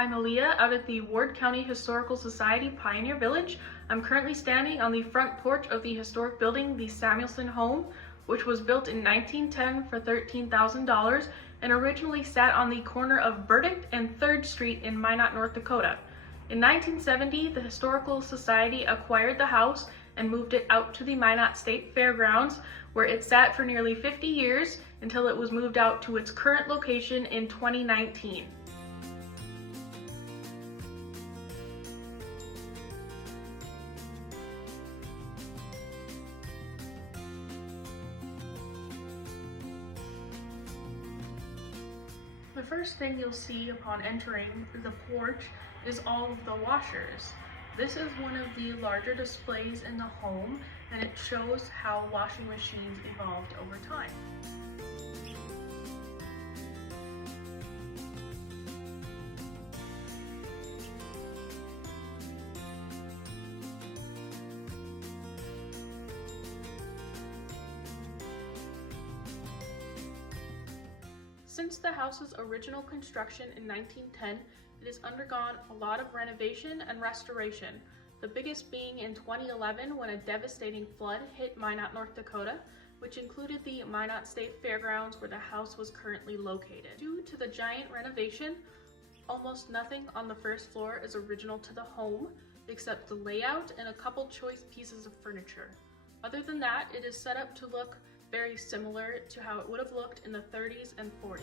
I'm Aaliyah out at the Ward County Historical Society Pioneer Village. I'm currently standing on the front porch of the historic building, the Samuelson home, which was built in 1910 for $13,000 and originally sat on the corner of Burdick and 3rd Street in Minot, North Dakota. In 1970, the Historical Society acquired the house and moved it out to the Minot State Fairgrounds, where it sat for nearly 50 years until it was moved out to its current location in 2019. The first thing you'll see upon entering the porch is all of the washers. This is one of the larger displays in the home, and it shows how washing machines evolved over time. Since the house's original construction in 1910, it has undergone a lot of renovation and restoration, the biggest being in 2011 when a devastating flood hit Minot, North Dakota, which included the Minot State Fairgrounds where the house was currently located. Due to the giant renovation, almost nothing on the first floor is original to the home, except the layout and a couple choice pieces of furniture. Other than that, it is set up to look very similar to how it would have looked in the 30s and 40s.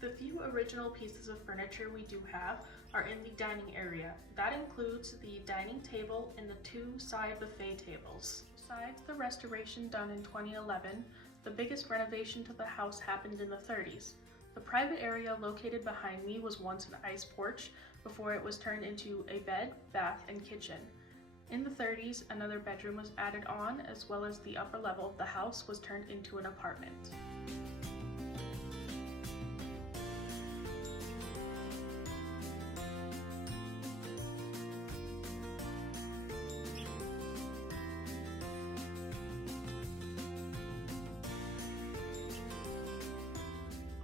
The few original pieces of furniture we do have are in the dining area. That includes the dining table and the 2 side buffet tables. Besides the restoration done in 2011, the biggest renovation to the house happened in the 30s. The private area located behind me was once an ice porch before it was turned into a bed, bath, and kitchen. In the 30s, another bedroom was added on, as well as the upper level of the house was turned into an apartment.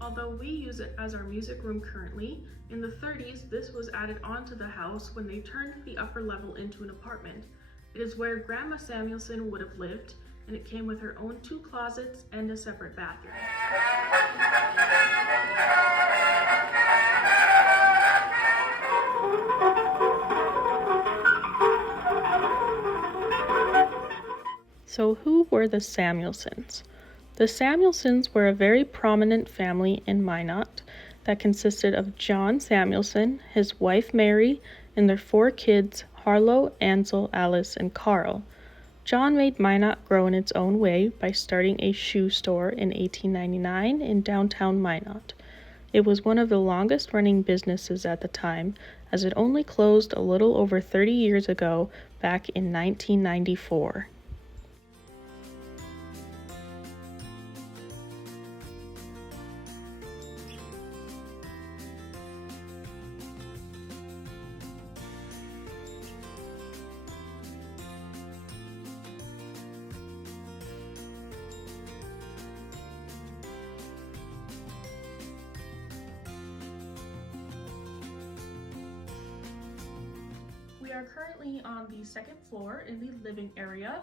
Although we use it as our music room currently, in the 30s this was added onto the house when they turned the upper level into an apartment. It is where Grandma Samuelson would have lived, and it came with her own 2 closets and a separate bathroom. So who were the Samuelsons? The Samuelsons were a very prominent family in Minot that consisted of John Samuelson, his wife Mary, and their 4 kids, Harlow, Ansel, Alice, and Carl. John made Minot grow in its own way by starting a shoe store in 1899 in downtown Minot. It was one of the longest running businesses at the time, as it only closed a little over 30 years ago, back in 1994. We are currently on the 2nd floor in the living area.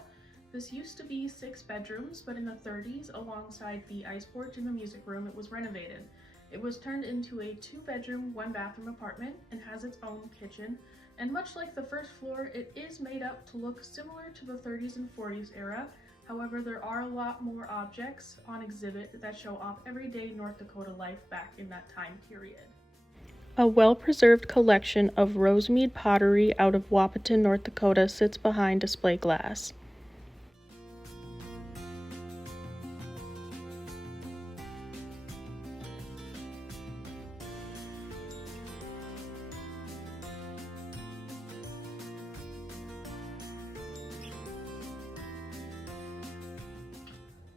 This used to be 6 bedrooms, but in the 30s, alongside the ice porch and the music room, it was renovated. It was turned into a 2-bedroom, 1-bathroom apartment and has its own kitchen. And much like the first floor, it is made up to look similar to the 30s and 40s era. However, there are a lot more objects on exhibit that show off everyday North Dakota life back in that time period. A well-preserved collection of Rosemead pottery out of Wahpeton, North Dakota sits behind display glass.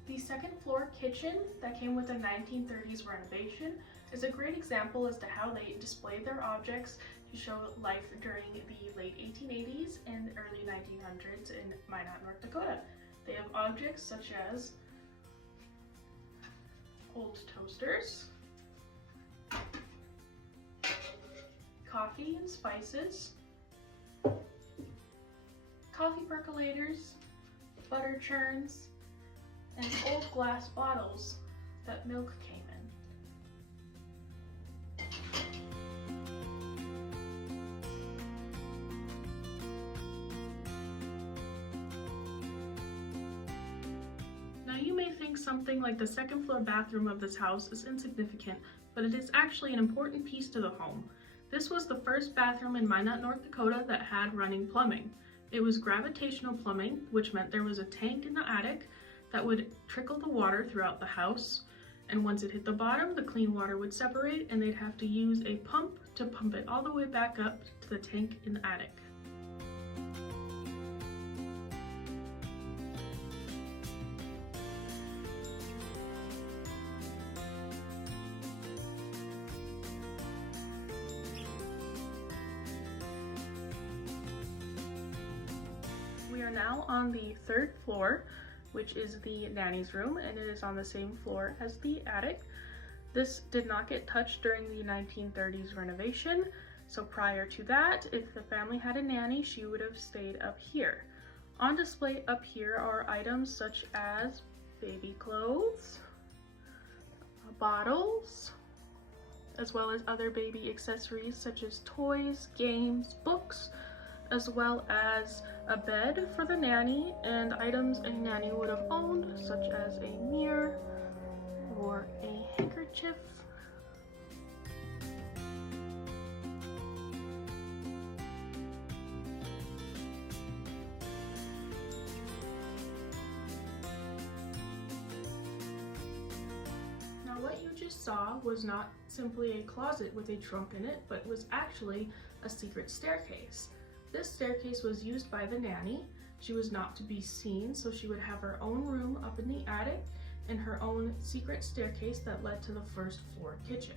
The second floor kitchen that came with a 1930s renovation is a great example as to how they displayed their objects to show life during the late 1880s and early 1900s in Minot, North Dakota. They have objects such as old toasters, coffee and spices, coffee percolators, butter churns, and old glass bottles that milk came in. Now you may think something like the second floor bathroom of this house is insignificant, but it is actually an important piece to the home. This was the first bathroom in Minot, North Dakota that had running plumbing. It was gravitational plumbing, which meant there was a tank in the attic that would trickle the water throughout the house, and once it hit the bottom, the clean water would separate and they'd have to use a pump to pump it all the way back up to the tank in the attic. We are now on the third floor, which is the nanny's room, and it is on the same floor as the attic. This did not get touched during the 1930s renovation, so prior to that, if the family had a nanny, she would have stayed up here. On display up here are items such as baby clothes, bottles, as well as other baby accessories such as toys, games, books, as well as a bed for the nanny and items a nanny would have owned, such as a mirror or a handkerchief. Now what you just saw was not simply a closet with a trunk in it, but was actually a secret staircase. This staircase was used by the nanny. She was not to be seen, so she would have her own room up in the attic and her own secret staircase that led to the first floor kitchen.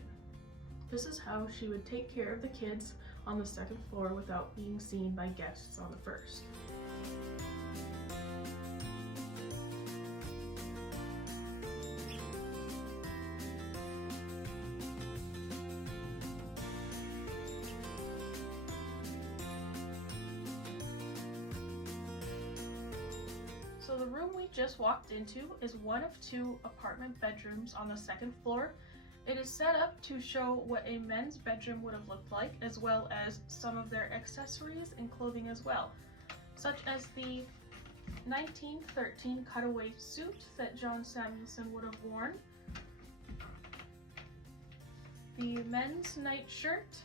This is how she would take care of the kids on the second floor without being seen by guests on the first. So the room we just walked into is one of two apartment bedrooms on the second floor. It is set up to show what a men's bedroom would have looked like, as well as some of their accessories and clothing as well, such as the 1913 cutaway suit that John Samuelson would have worn, the men's nightshirt,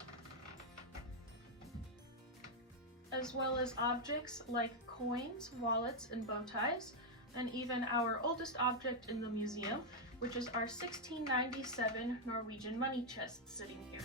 as well as objects like coins, wallets, and bow ties, and even our oldest object in the museum, which is our 1697 Norwegian money chest sitting here.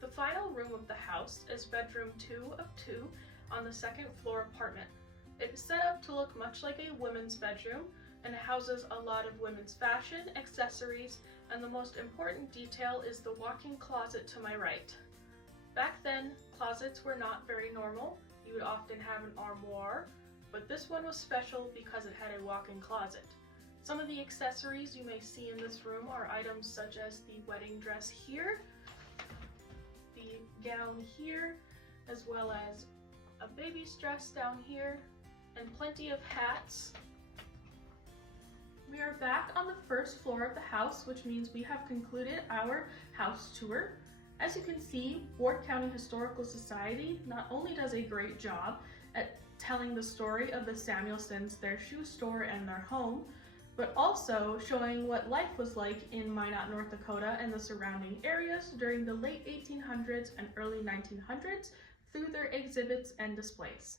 The final room of the house is bedroom 2 of 2 on the second floor apartment. It is set up to look much like a women's bedroom and houses a lot of women's fashion, accessories, and the most important detail is the walk-in closet to my right. Back then, closets were not very normal. You would often have an armoire, but this one was special because it had a walk-in closet. Some of the accessories you may see in this room are items such as the wedding dress here, the gown here, as well as a baby's dress down here, and plenty of hats. We are back on the first floor of the house, which means we have concluded our house tour. As you can see, Ward County Historical Society not only does a great job at telling the story of the Samuelsons, their shoe store, and their home, but also showing what life was like in Minot, North Dakota and the surrounding areas during the late 1800s and early 1900s through their exhibits and displays.